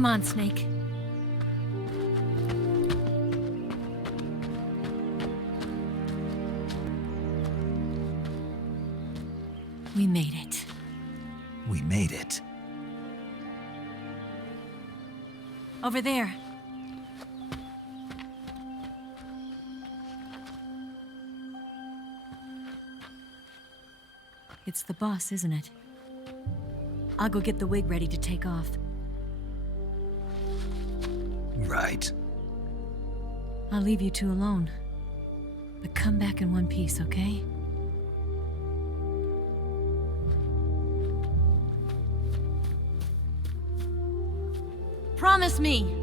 Come on, Snake. We made it. We made it. Over there. It's the boss, isn't it? I'll go get the wig ready to take off. Right. I'll leave you two alone. But come back in one piece, okay? Promise me!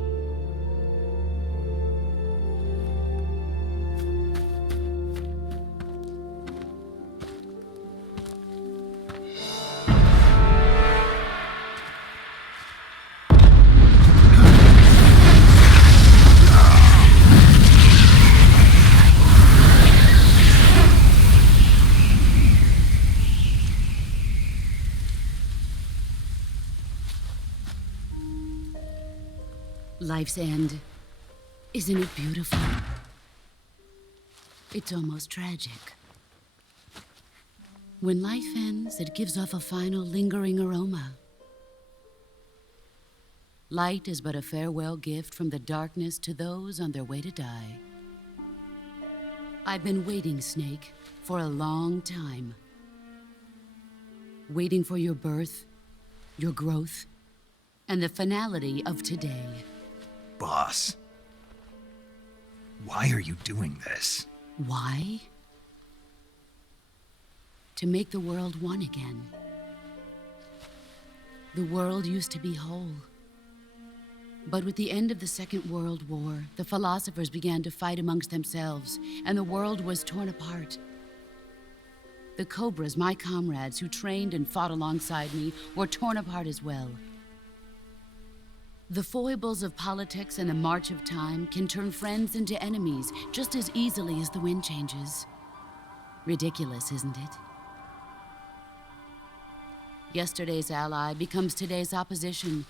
Life's end. Isn't it beautiful? It's almost tragic. When life ends, it gives off a final lingering aroma. Light is but a farewell gift from the darkness to those on their way to die. I've been waiting, Snake, for a long time. Waiting for your birth, your growth, and the finality of today. Boss. Why are you doing this? Why? To make the world one again. The world used to be whole. But with the end of the Second World War, the philosophers began to fight amongst themselves, and the world was torn apart. The Cobras, my comrades who trained and fought alongside me, were torn apart as well. The foibles of politics and the march of time can turn friends into enemies just as easily as the wind changes. Ridiculous, isn't it? Yesterday's ally becomes today's opposition,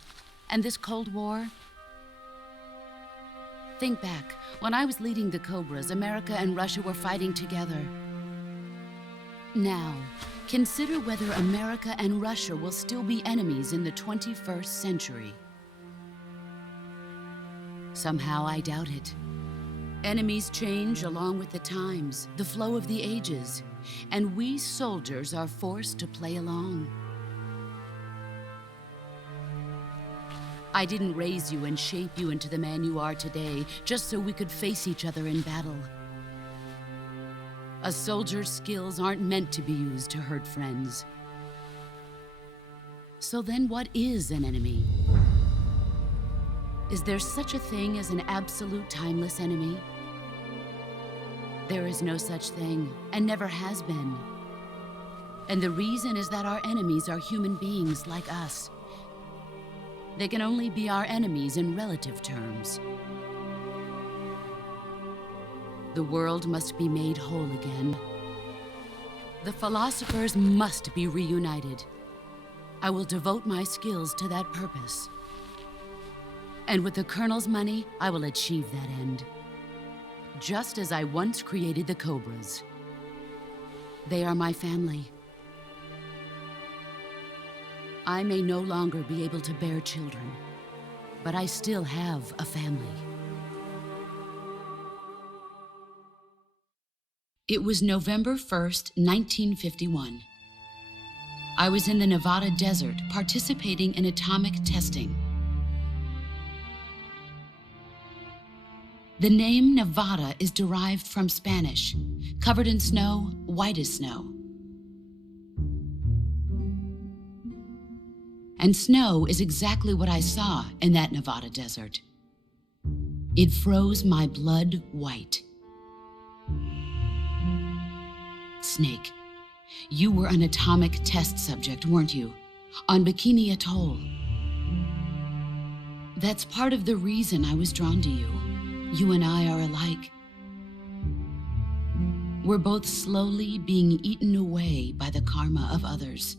and this Cold War? Think back. When I was leading the Cobras, America and Russia were fighting together. Now, consider whether America and Russia will still be enemies in the 21st century. Somehow I doubt it. Enemies change along with the times, the flow of the ages, and we soldiers are forced to play along. I didn't raise you and shape you into the man you are today just so we could face each other in battle. A soldier's skills aren't meant to be used to hurt friends. So then what is an enemy? Is there such a thing as an absolute timeless enemy? There is no such thing, and never has been. And the reason is that our enemies are human beings like us. They can only be our enemies in relative terms. The world must be made whole again. The philosophers must be reunited. I will devote my skills to that purpose. And with the Colonel's money, I will achieve that end. Just as I once created the Cobras. They are my family. I may no longer be able to bear children, but I still have a family. It was November 1st, 1951. I was in the Nevada desert participating in atomic testing. The name Nevada is derived from Spanish, covered in snow, white as snow. And snow is exactly what I saw in that Nevada desert. It froze my blood white. Snake, you were an atomic test subject, weren't you? On Bikini Atoll. That's part of the reason I was drawn to you. You and I are alike. We're both slowly being eaten away by the karma of others.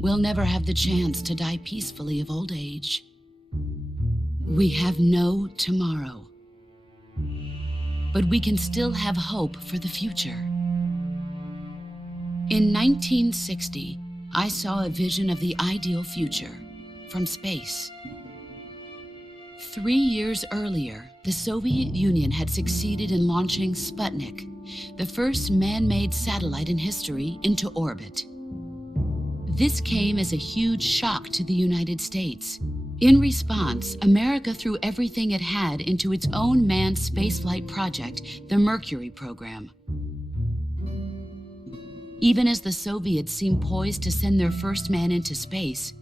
we'll never have the chance to die peacefully of old age. We have no tomorrow. But we can still have hope for the future. In 1960, I saw a vision of the ideal future from space. 3 years earlier, the Soviet Union had succeeded in launching Sputnik, the first man-made satellite in history, into orbit. This came as a huge shock to the United States. In response, America threw everything it had into its own manned spaceflight project, the Mercury program. Even as the Soviets seemed poised to send their first man into space,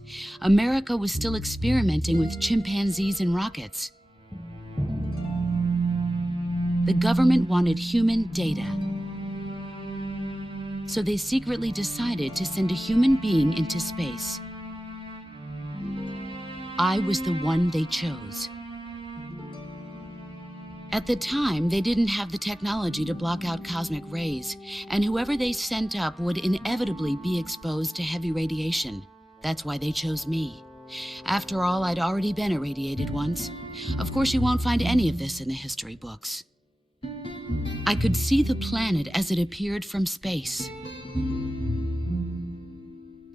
America was still experimenting with chimpanzees and rockets. The government wanted human data, so they secretly decided to send a human being into space. I was the one they chose. At the time, they didn't have the technology to block out cosmic rays, and whoever they sent up would inevitably be exposed to heavy radiation. That's why they chose me. After all, I'd already been irradiated once. Of course, you won't find any of this in the history books. I could see the planet as it appeared from space.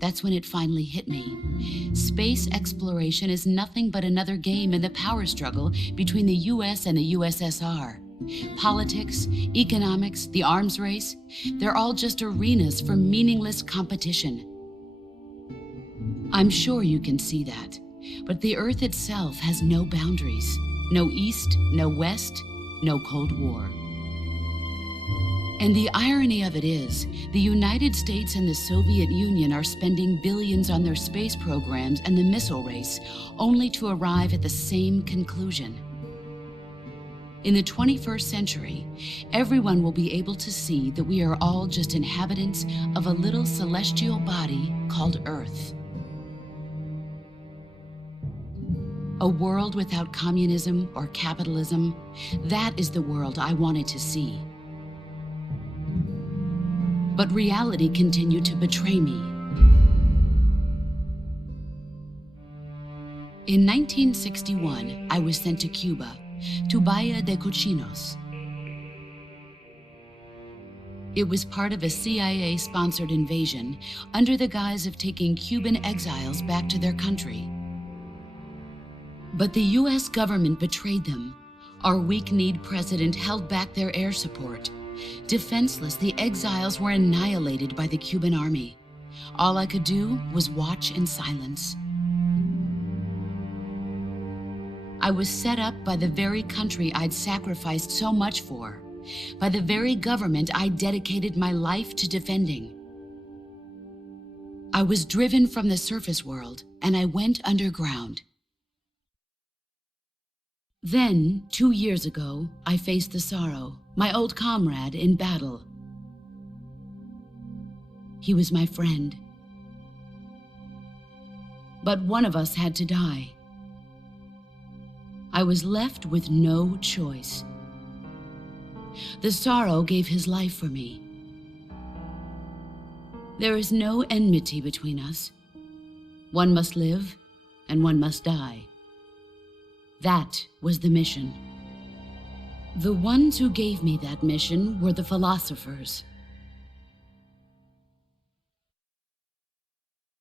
That's when it finally hit me. Space exploration is nothing but another game in the power struggle between the US and the USSR. Politics, economics, the arms race, they're all just arenas for meaningless competition. I'm sure you can see that, but the Earth itself has no boundaries. No East, no West, no Cold War. And the irony of it is, the United States and the Soviet Union are spending billions on their space programs and the missile race, only to arrive at the same conclusion. In the 21st century, everyone will be able to see that we are all just inhabitants of a little celestial body called Earth. A world without communism or capitalism, that is the world I wanted to see. But reality continued to betray me. In 1961, I was sent to Cuba, to Bahia de Cochinos. It was part of a CIA-sponsored invasion under the guise of taking Cuban exiles back to their country. But the US government betrayed them. Our weak-kneed president held back their air support. Defenseless, the exiles were annihilated by the Cuban army. All I could do was watch in silence. I was set up by the very country I'd sacrificed so much for, by the very government I dedicated my life to defending. I was driven from the surface world, and I went underground. Then, 2 years ago, I faced the Sorrow, my old comrade in battle. He was my friend. But one of us had to die. I was left with no choice. The Sorrow gave his life for me. There is no enmity between us. One must live, and one must die. That was the mission. The ones who gave me that mission were the philosophers.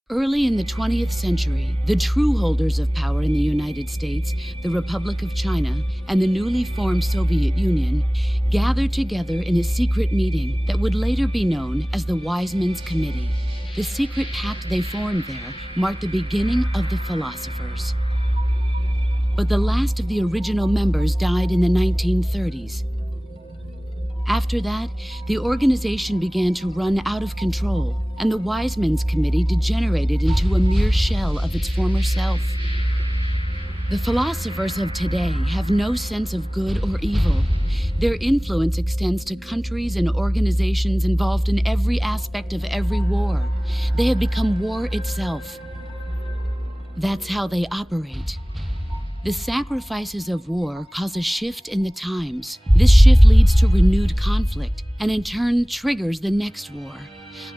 Early in the 20th century, the true holders of power in the United States, the Republic of China, and the newly formed Soviet Union gathered together in a secret meeting that would later be known as the Wiseman's Committee. The secret pact they formed there marked the beginning of the philosophers. But the last of the original members died in the 1930s. After that, the organization began to run out of control, and the Wiseman's Committee degenerated into a mere shell of its former self. The philosophers of today have no sense of good or evil. Their influence extends to countries and organizations involved in every aspect of every war. They have become war itself. That's how they operate. The sacrifices of war cause a shift in the times. This shift leads to renewed conflict, and in turn triggers the next war.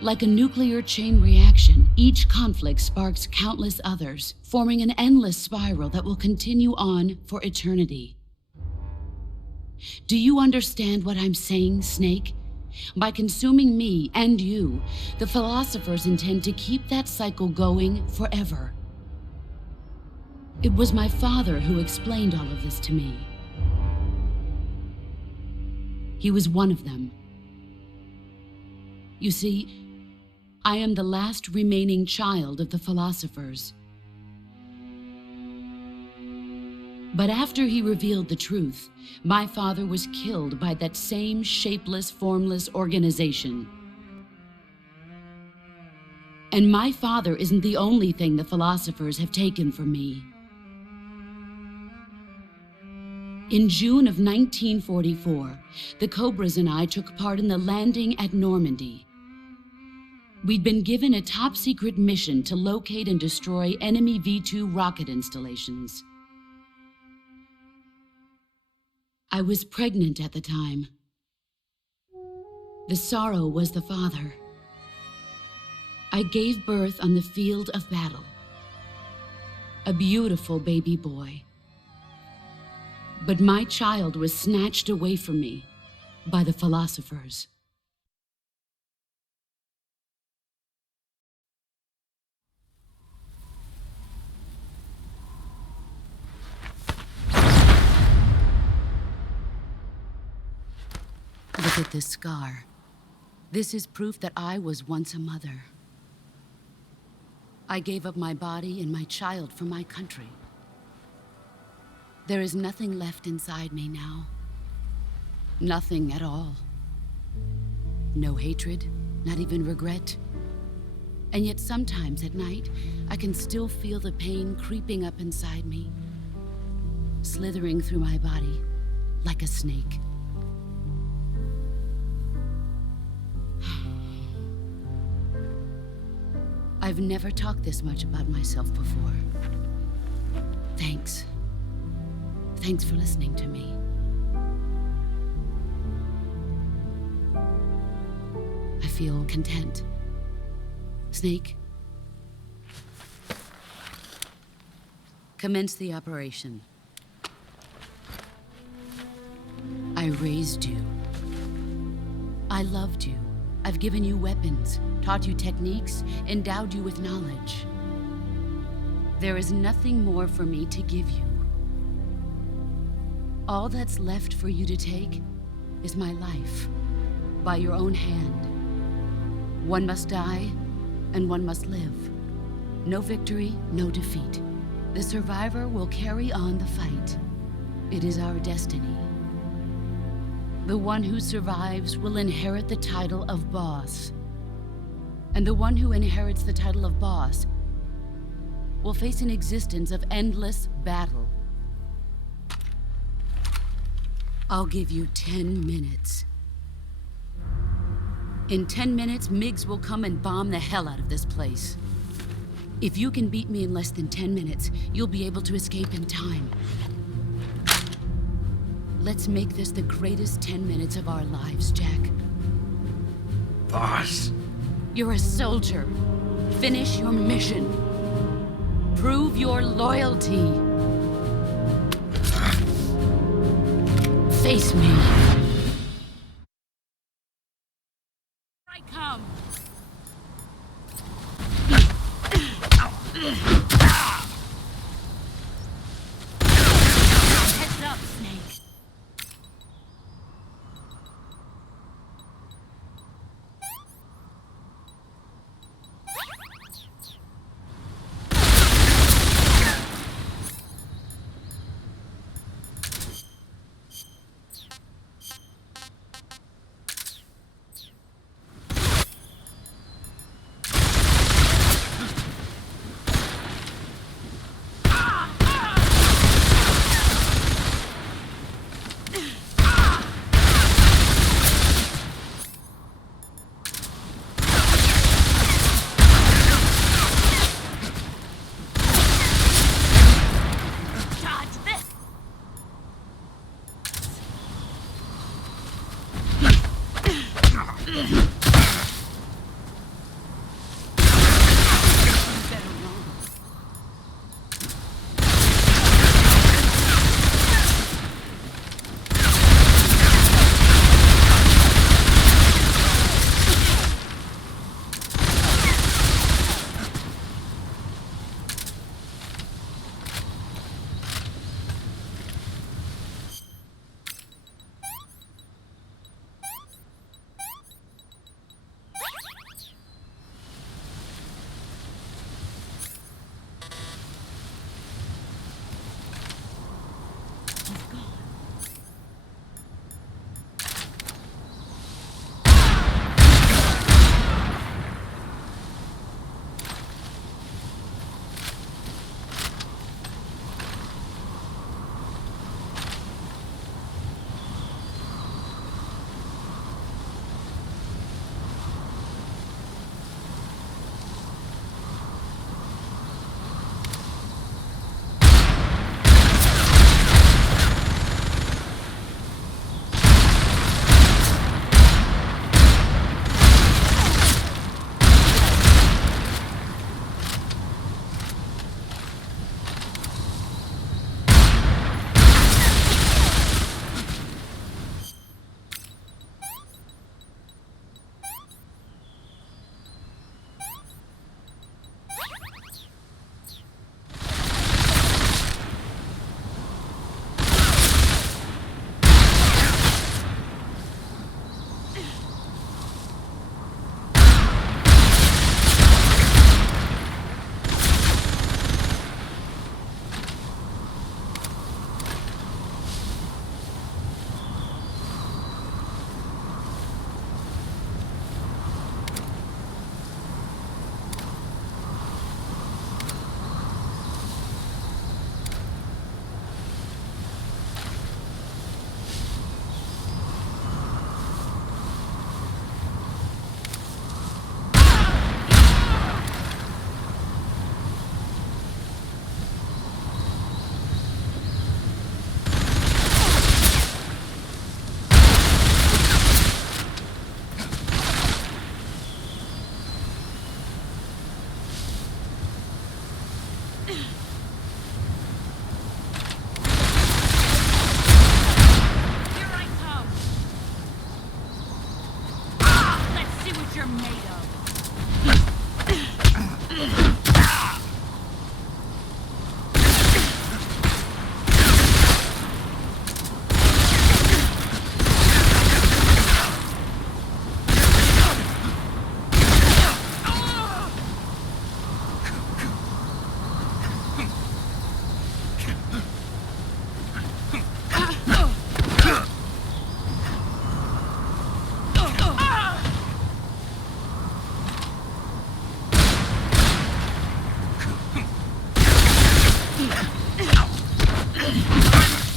Like a nuclear chain reaction, each conflict sparks countless others, forming an endless spiral that will continue on for eternity. Do you understand what I'm saying, Snake? By consuming me and you, the philosophers intend to keep that cycle going forever. It was my father who explained all of this to me. He was one of them. You see, I am the last remaining child of the philosophers. But after he revealed the truth, my father was killed by that same shapeless, formless organization. And my father isn't the only thing the philosophers have taken from me. In June of 1944, the Cobras and I took part in the landing at Normandy. We'd been given a top-secret mission to locate and destroy enemy V-2 rocket installations. I was pregnant at the time. The sorrow was the father. I gave birth on the field of battle. A beautiful baby boy. But my child was snatched away from me by the philosophers. Look at this scar. This is proof that I was once a mother. I gave up my body and my child for my country. There is nothing left inside me now. Nothing at all. No hatred, not even regret. And yet sometimes at night, I can still feel the pain creeping up inside me, slithering through my body like a snake. I've never talked this much about myself before. Thanks. Thanks for listening to me. I feel content. Snake, commence the operation. I raised you. I loved you. I've given you weapons, taught you techniques, endowed you with knowledge. There is nothing more for me to give you. All that's left for you to take is my life, by your own hand. One must die, and one must live. No victory, no defeat. The survivor will carry on the fight. It is our destiny. The one who survives will inherit the title of boss. And the one who inherits the title of boss will face an existence of endless battle. I'll give you 10 minutes. In 10 minutes, MiGs will come and bomb the hell out of this place. If you can beat me in less than 10 minutes, you'll be able to escape in time. Let's make this the greatest 10 minutes of our lives, Jack. Boss. You're a soldier. Finish your mission. Prove your loyalty. Face me. I come. Heads up, Snake.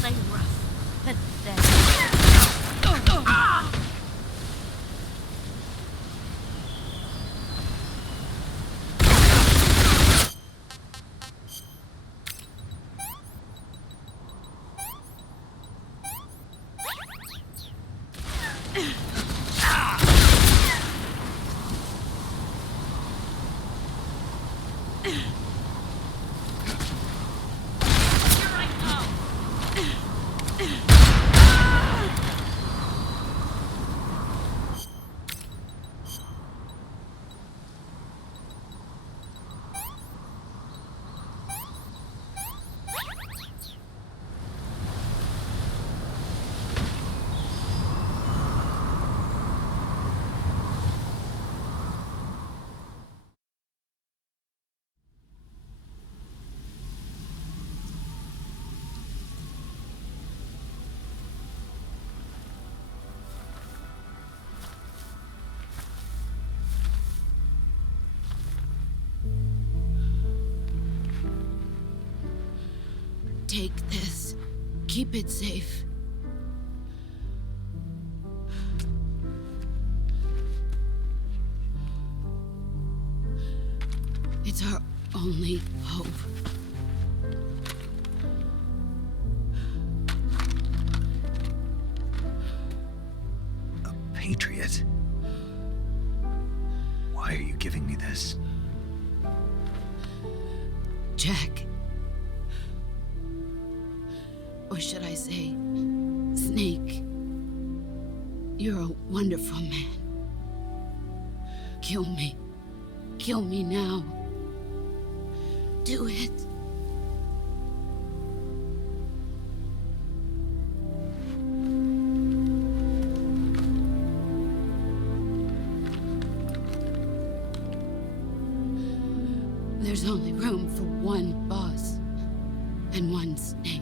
play rough. Pathetic. Take this. Keep it safe. It's our only hope. A patriot? Why are you giving me this? Jack. Or should I say, Snake. You're a wonderful man. Kill me. Kill me now. Do it. There's only room for one boss and one Snake.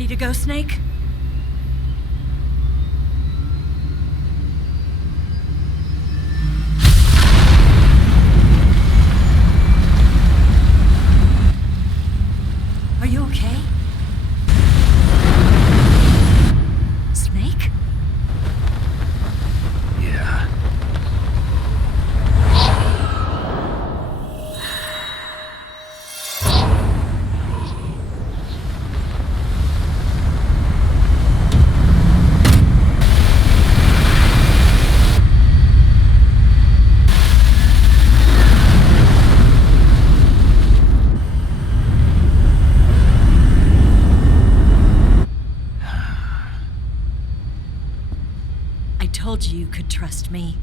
Ready to go, Snake? Are you okay? Snake? Yeah. I told you you could trust me.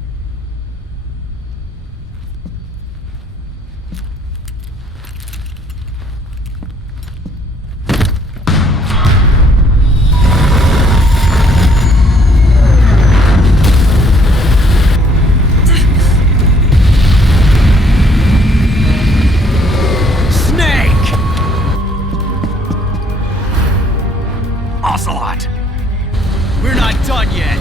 Snake! Ocelot! We're not done yet!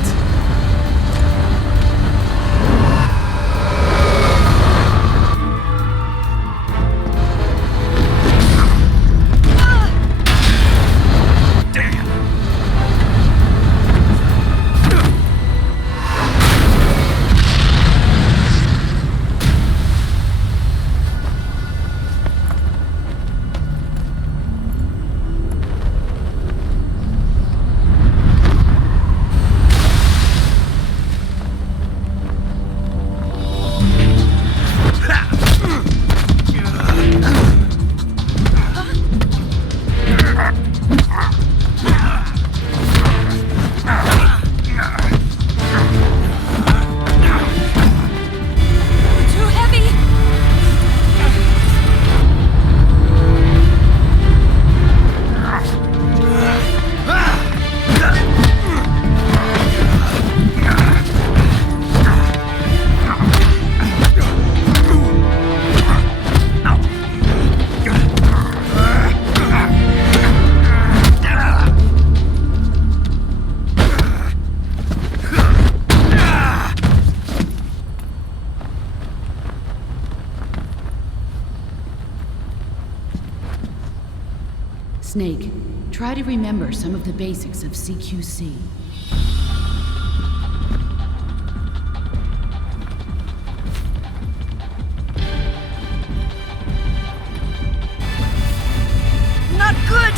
Damn! Too heavy! Snake, try to remember some of the basics of CQC. Not good!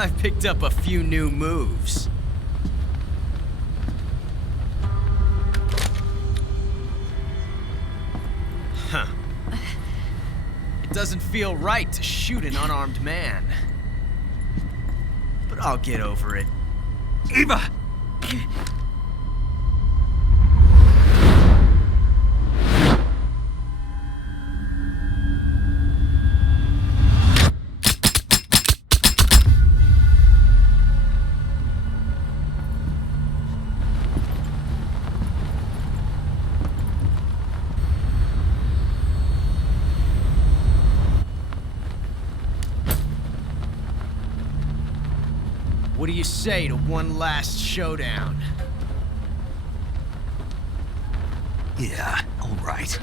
I've picked up a few new moves. Huh. It doesn't feel right to shoot an unarmed man. But I'll get over it. Eva! What do you say to one last showdown? Yeah, all right.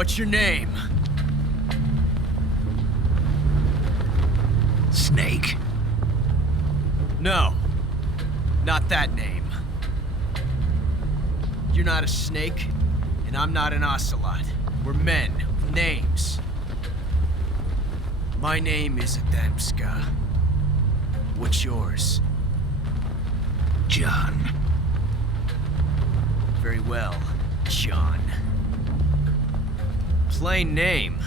What's your name? Snake. No. Not that name. You're not a snake, and I'm not an ocelot. We're men with names. My name is Adamska. What's yours? John. Very well, John. Plain name.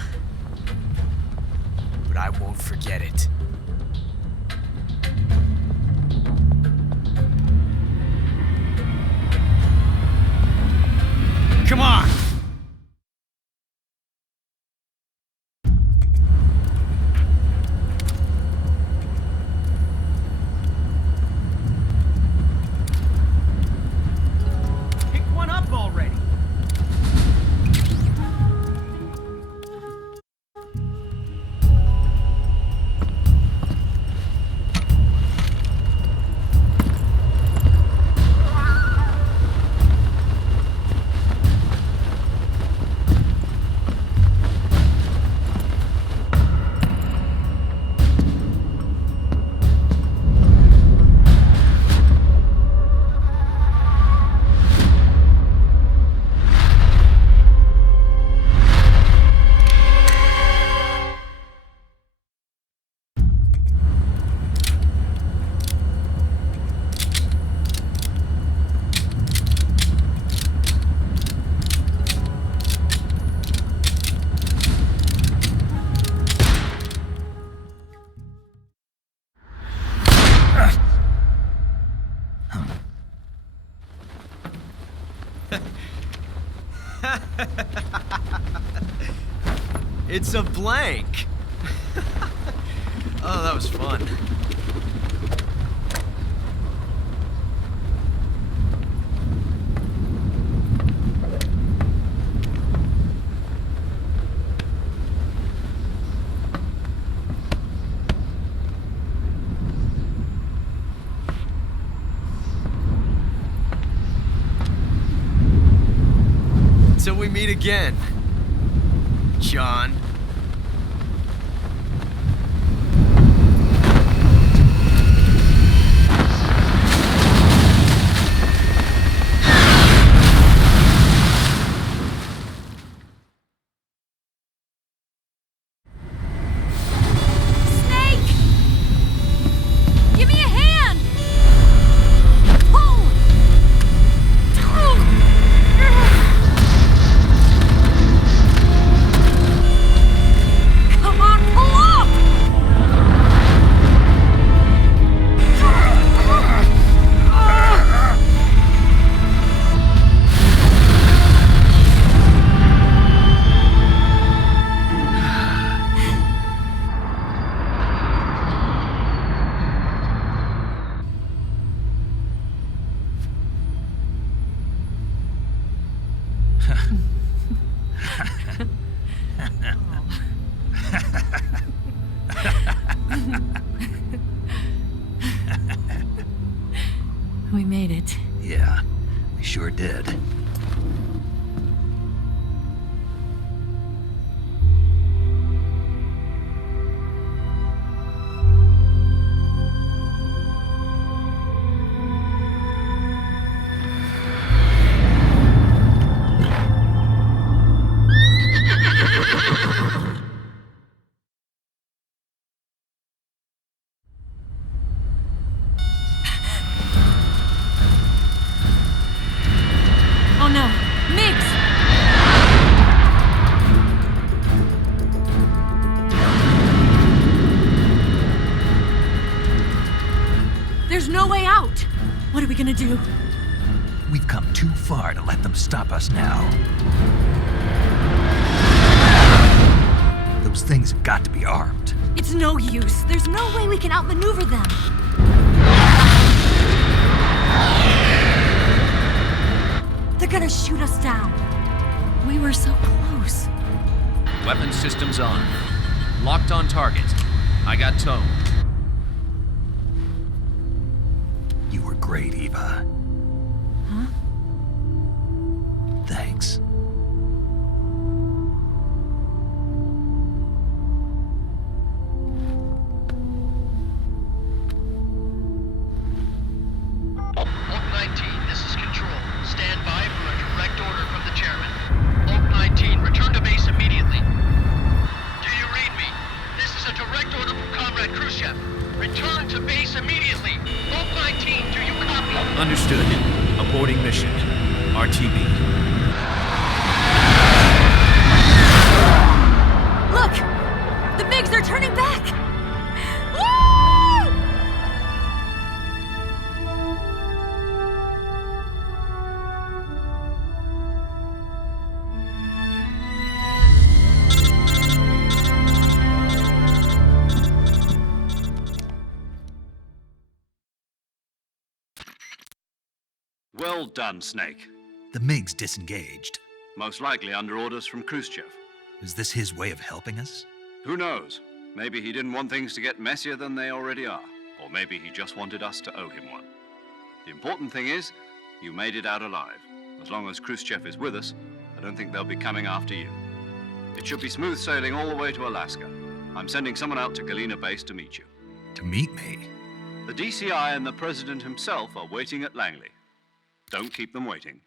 But I won't forget it. Come on! Pick one up already! It's a blank. Oh, that was fun. Till we meet again, John. We made it. Yeah, we sure did. Oh no! Mix! There's no way out! What are we gonna do? We've come too far to let them stop us now. Those things have got to be armed. It's no use. There's no way we can outmaneuver them. They're gonna shoot us down. We were so close. Weapon systems on. Locked on target. I got tone. You were great, Eva. Huh? Thanks. KGB. Look! The MiGs are turning back! Woo! Well done, Snake. The MiGs disengaged. Most likely under orders from Khrushchev. Is this his way of helping us? Who knows? Maybe he didn't want things to get messier than they already are. Or maybe he just wanted us to owe him one. The important thing is, you made it out alive. As long as Khrushchev is with us, I don't think they'll be coming after you. It should be smooth sailing all the way to Alaska. I'm sending someone out to Galena Base to meet you. To meet me? The DCI and the President himself are waiting at Langley. Don't keep them waiting.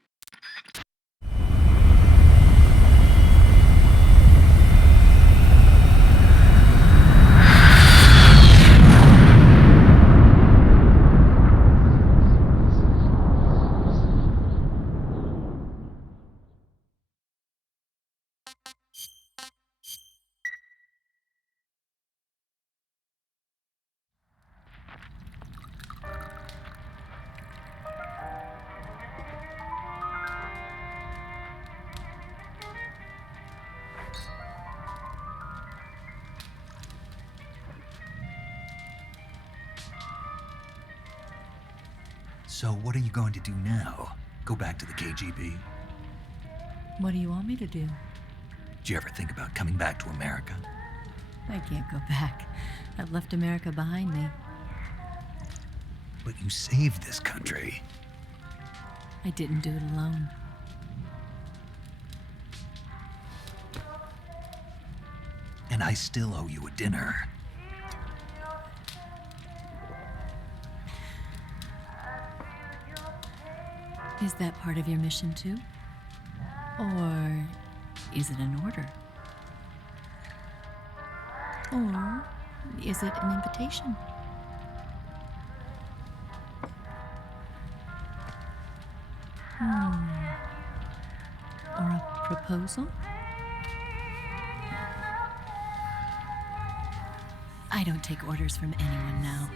So what are you going to do now? Go back to the KGB? What do you want me to do? Did you ever think about coming back to America? I can't go back. I've left America behind me. But you saved this country. I didn't do it alone. And I still owe you a dinner. Is that part of your mission too? Or is it an order? Or is it an invitation? Or a proposal? I don't take orders from anyone now.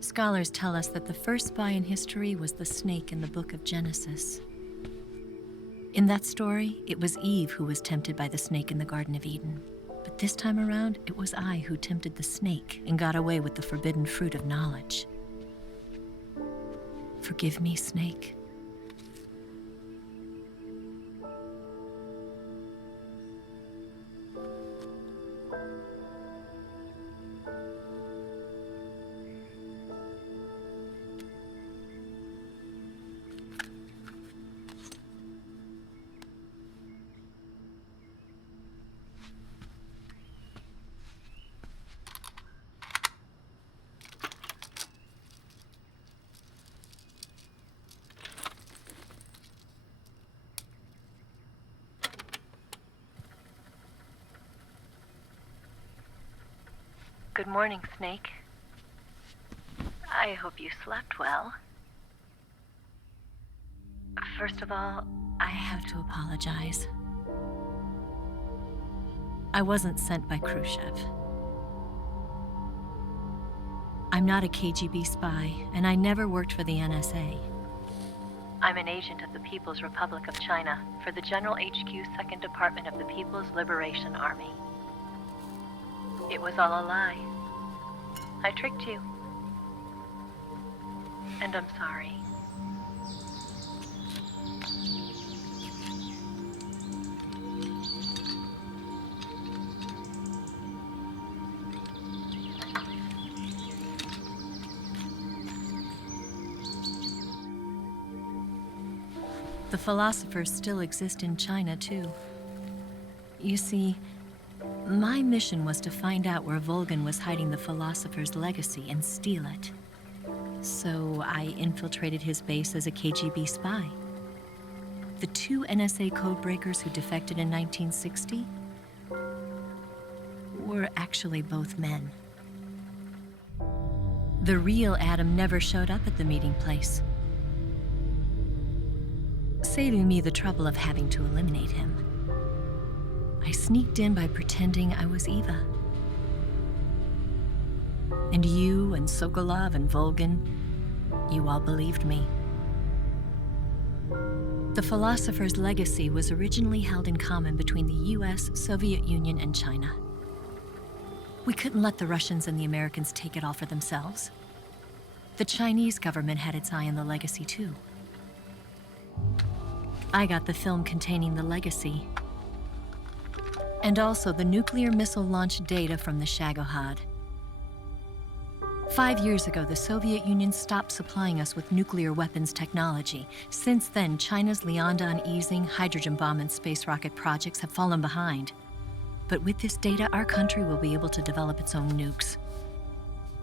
Scholars tell us that the first spy in history was the snake in the book of Genesis. In that story, it was Eve who was tempted by the snake in the Garden of Eden. But this time around, it was I who tempted the snake and got away with the forbidden fruit of knowledge. Forgive me, snake. Good morning, Snake. I hope you slept well. First of all, I have to apologize. I wasn't sent by Khrushchev. I'm not a KGB spy, and I never worked for the NSA. I'm an agent of the People's Republic of China for the General HQ 2nd Department of the People's Liberation Army. It was all a lie. I tricked you. And I'm sorry. The philosophers still exist in China, too. You see, my mission was to find out where Volgan was hiding the philosopher's legacy and steal it. So I infiltrated his base as a KGB spy. The 2 NSA codebreakers who defected in 1960 were actually both men. The real Adam never showed up at the meeting place, saving me the trouble of having to eliminate him. I sneaked in by pretending I was Eva. And you and Sokolov and Volgan, you all believed me. The philosopher's legacy was originally held in common between the US, Soviet Union, and China. We couldn't let the Russians and the Americans take it all for themselves. The Chinese government had its eye on the legacy, too. I got the film containing the legacy, and also the nuclear missile launch data from the Shagohod. 5 years ago, the Soviet Union stopped supplying us with nuclear weapons technology. Since then, China's Liaodong easing, hydrogen bomb, and space rocket projects have fallen behind. But with this data, our country will be able to develop its own nukes.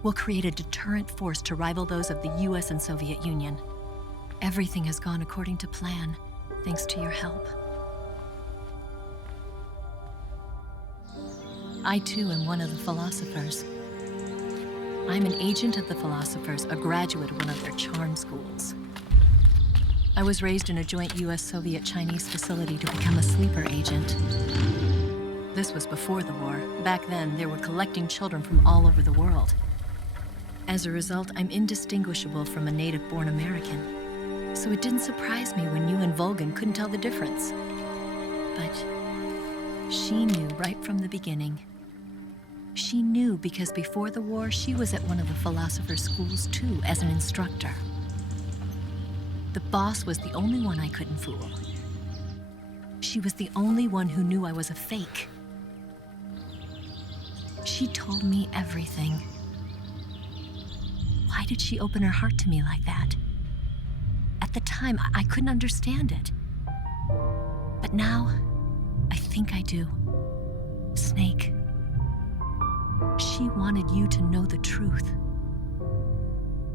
We'll create a deterrent force to rival those of the US and Soviet Union. Everything has gone according to plan, thanks to your help. I, too, am one of the philosophers. I'm an agent of the philosophers, a graduate of one of their charm schools. I was raised in a joint US-Soviet-Chinese facility to become a sleeper agent. This was before the war. Back then, they were collecting children from all over the world. As a result, I'm indistinguishable from a native-born American. So it didn't surprise me when you and Volgan couldn't tell the difference. But she knew right from the beginning. She knew because before the war, she was at one of the philosopher's schools too, as an instructor. The boss was the only one I couldn't fool. She was the only one who knew I was a fake. She told me everything. Why did she open her heart to me like that? At the time, I couldn't understand it. But now, I think I do. Snake. She wanted you to know the truth.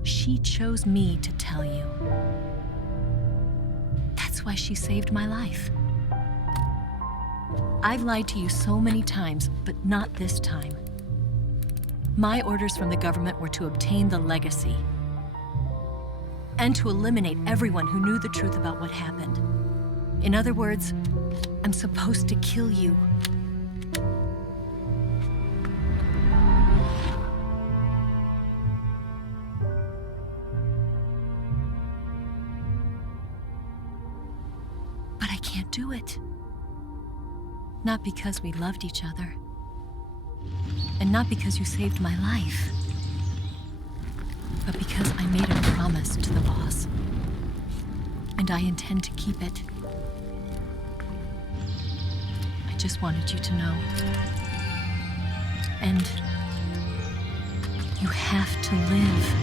She chose me to tell you. That's why she saved my life. I've lied to you so many times, but not this time. My orders from the government were to obtain the legacy and to eliminate everyone who knew the truth about what happened. In other words, I'm supposed to kill you. But I can't do it. Not because we loved each other. And not because you saved my life. But because I made a promise to the boss. And I intend to keep it. I just wanted you to know. And you have to live.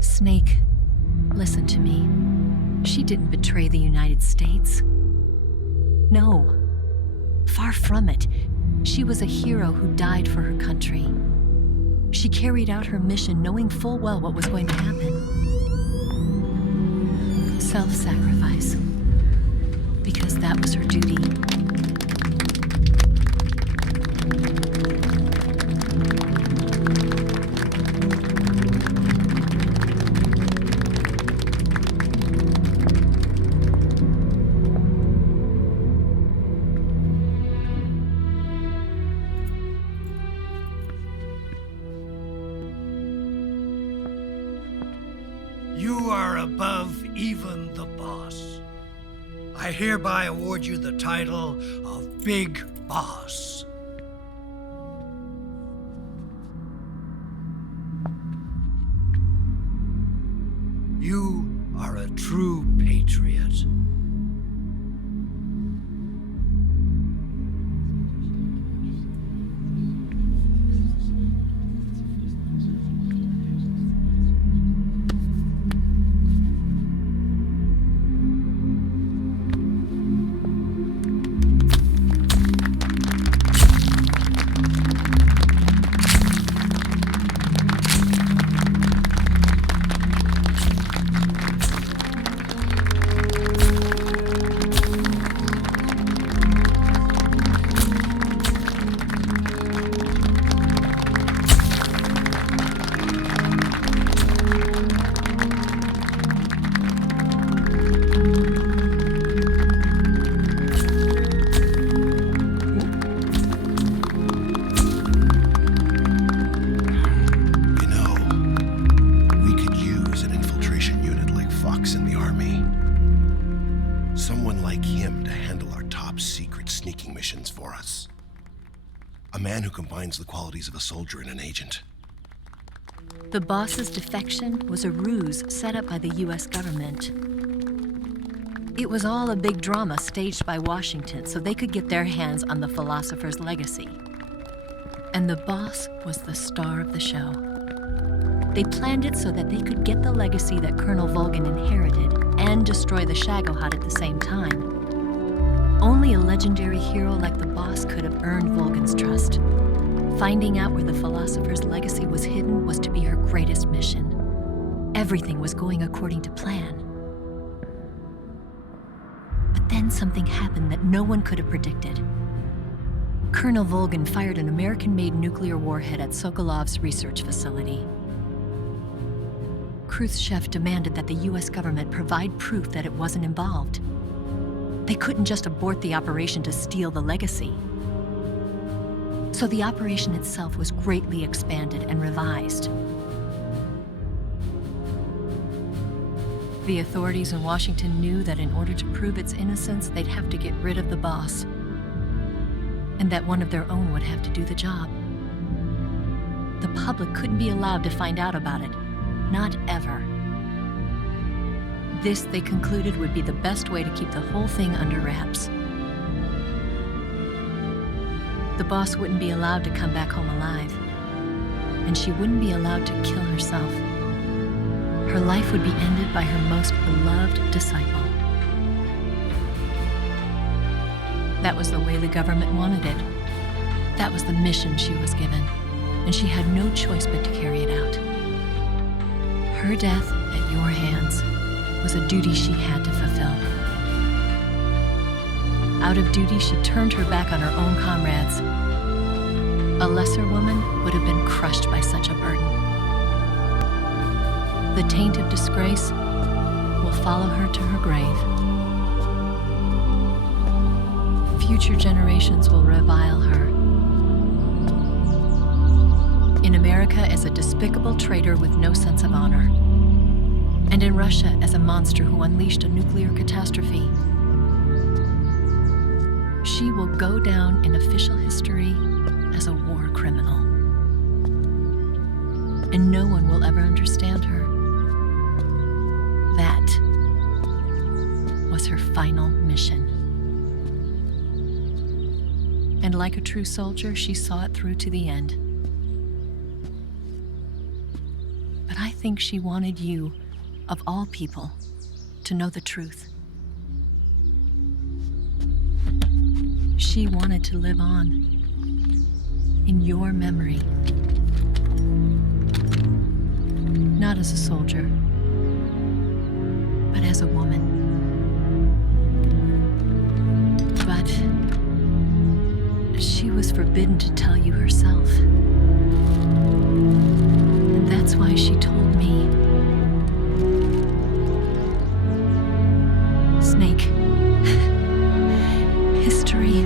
Snake, Listen to me. She didn't betray the United States. No. Far from it. She was a hero who died for her country. She carried out her mission knowing full well what was going to happen. Self-sacrifice. Because that was her duty. You are above even the boss. I hereby award you the title of Big Boss. You are a true patriot. Someone like him to handle our top secret sneaking missions for us. A man who combines the qualities of a soldier and an agent. The boss's defection was a ruse set up by the US government. It was all a big drama staged by Washington so they could get their hands on the philosopher's legacy. And the boss was the star of the show. They planned it so that they could get the legacy that Colonel Volgin inherited and destroy the Shagohod at the same time. Only a legendary hero like the boss could have earned Volgin's trust. Finding out where the philosopher's legacy was hidden was to be her greatest mission. Everything was going according to plan. But then something happened that no one could have predicted. Colonel Volgin fired an American-made nuclear warhead at Sokolov's research facility. Khrushchev demanded that the US government provide proof that it wasn't involved. They couldn't just abort the operation to steal the legacy. So the operation itself was greatly expanded and revised. The authorities in Washington knew that in order to prove its innocence, they'd have to get rid of the boss, and that one of their own would have to do the job. The public couldn't be allowed to find out about it. Not ever. This, they concluded, would be the best way to keep the whole thing under wraps. The boss wouldn't be allowed to come back home alive, and she wouldn't be allowed to kill herself. Her life would be ended by her most beloved disciple. That was the way the government wanted it. That was the mission she was given, and she had no choice but to carry it out. Her death at your hands was a duty she had to fulfill. Out of duty, she turned her back on her own comrades. A lesser woman would have been crushed by such a burden. The taint of disgrace will follow her to her grave. Future generations will revile her. In America as a despicable traitor with no sense of honor. And in Russia as a monster who unleashed a nuclear catastrophe. She will go down in official history as a war criminal. And no one will ever understand her. That was her final mission. And like a true soldier, she saw it through to the end. But I think she wanted you of all people, to know the truth. She wanted to live on, in your memory. Not as a soldier, but as a woman. But she was forbidden to tell you herself. And that's why she told me. Snake, history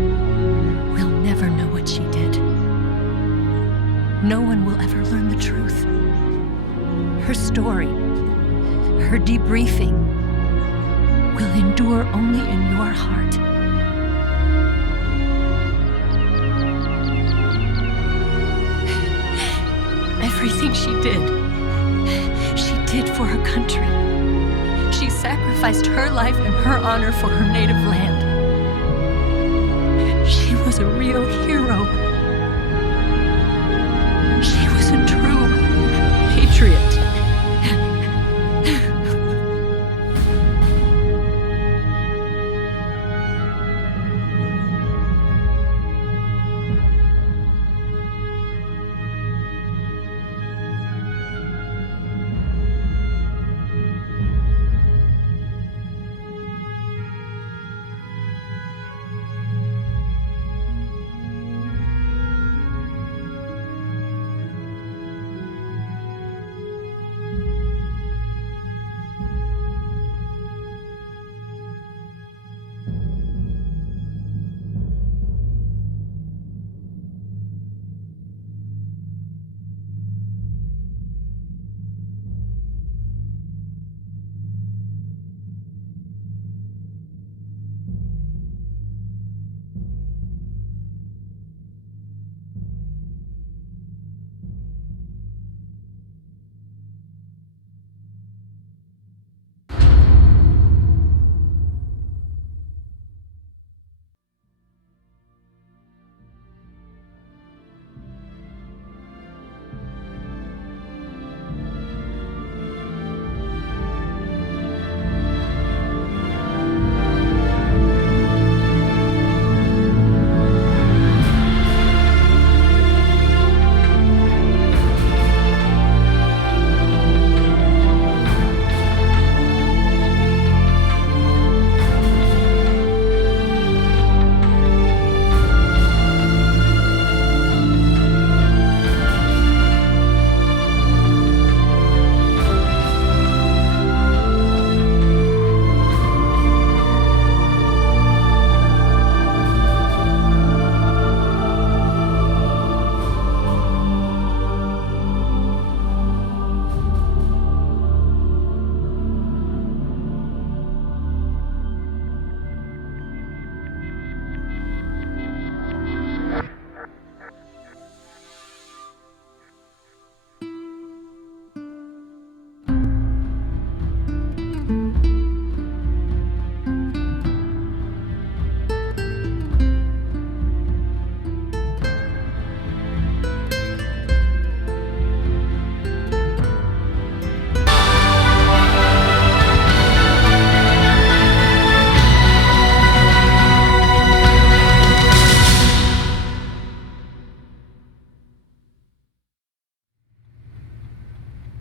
will never know what she did. No one will ever learn the truth. Her story, her debriefing, will endure only in your heart. Everything she did for her country. She sacrificed her life and her honor for her native land. She was a real hero. She was a true patriot.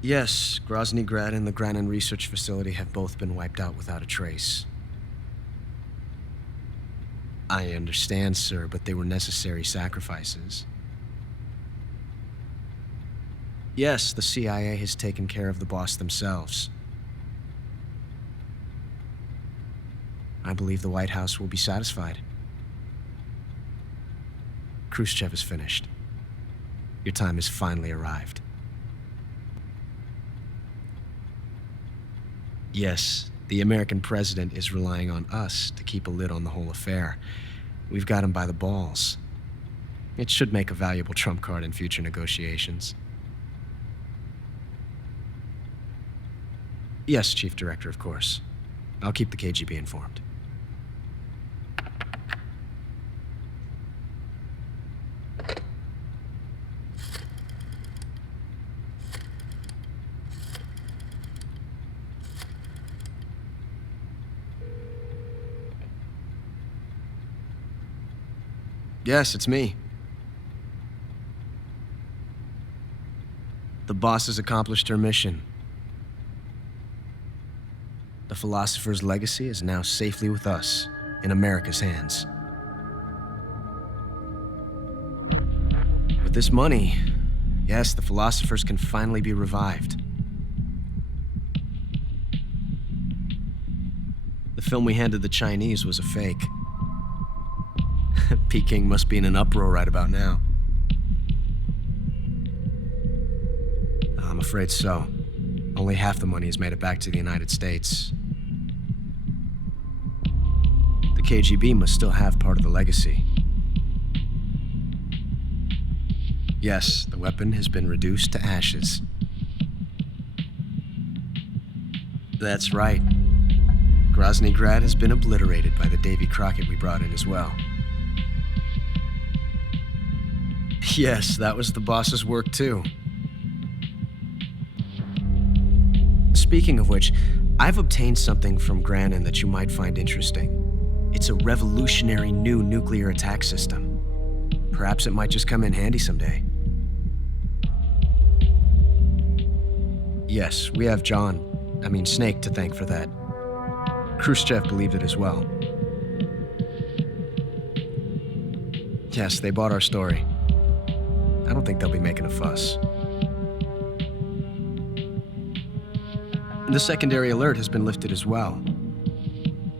Yes, Grozny Grad and the Granin Research Facility have both been wiped out without a trace. I understand, sir, but they were necessary sacrifices. Yes, the CIA has taken care of the boss themselves. I believe the White House will be satisfied. Khrushchev is finished. Your time has finally arrived. Yes, the American president is relying on us to keep a lid on the whole affair. We've got him by the balls. It should make a valuable trump card in future negotiations. Yes, Chief Director, of course. I'll keep the KGB informed. Yes, it's me. The boss has accomplished her mission. The philosopher's legacy is now safely with us, in America's hands. With this money, yes, the philosophers can finally be revived. The film we handed the Chinese was a fake. Peking must be in an uproar right about now. I'm afraid so. Only half the money has made it back to the United States. The KGB must still have part of the legacy. Yes, the weapon has been reduced to ashes. That's right. Grozny Grad has been obliterated by the Davy Crockett we brought in as well. Yes, that was the boss's work too. Speaking of which, I've obtained something from Granin that you might find interesting. It's a revolutionary new nuclear attack system. Perhaps it might just come in handy someday. Yes, we have Snake to thank for that. Khrushchev believed it as well. Yes, they bought our story. I don't think they'll be making a fuss. The secondary alert has been lifted as well.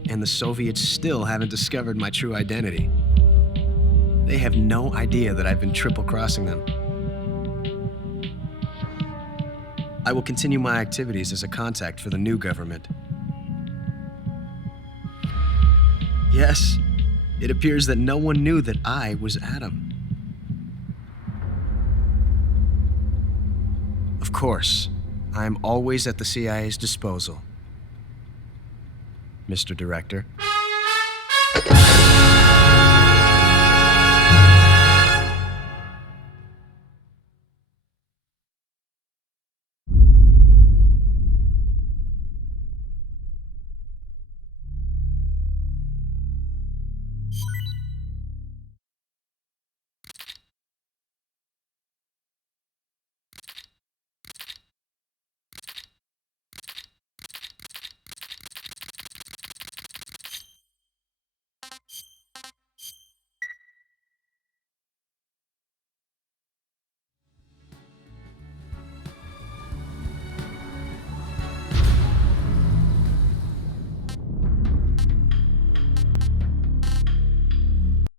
And the Soviets still haven't discovered my true identity. They have no idea that I've been triple-crossing them. I will continue my activities as a contact for the new government. Yes, it appears that no one knew that I was Adam. Of course, I'm always at the CIA's disposal, Mr. Director.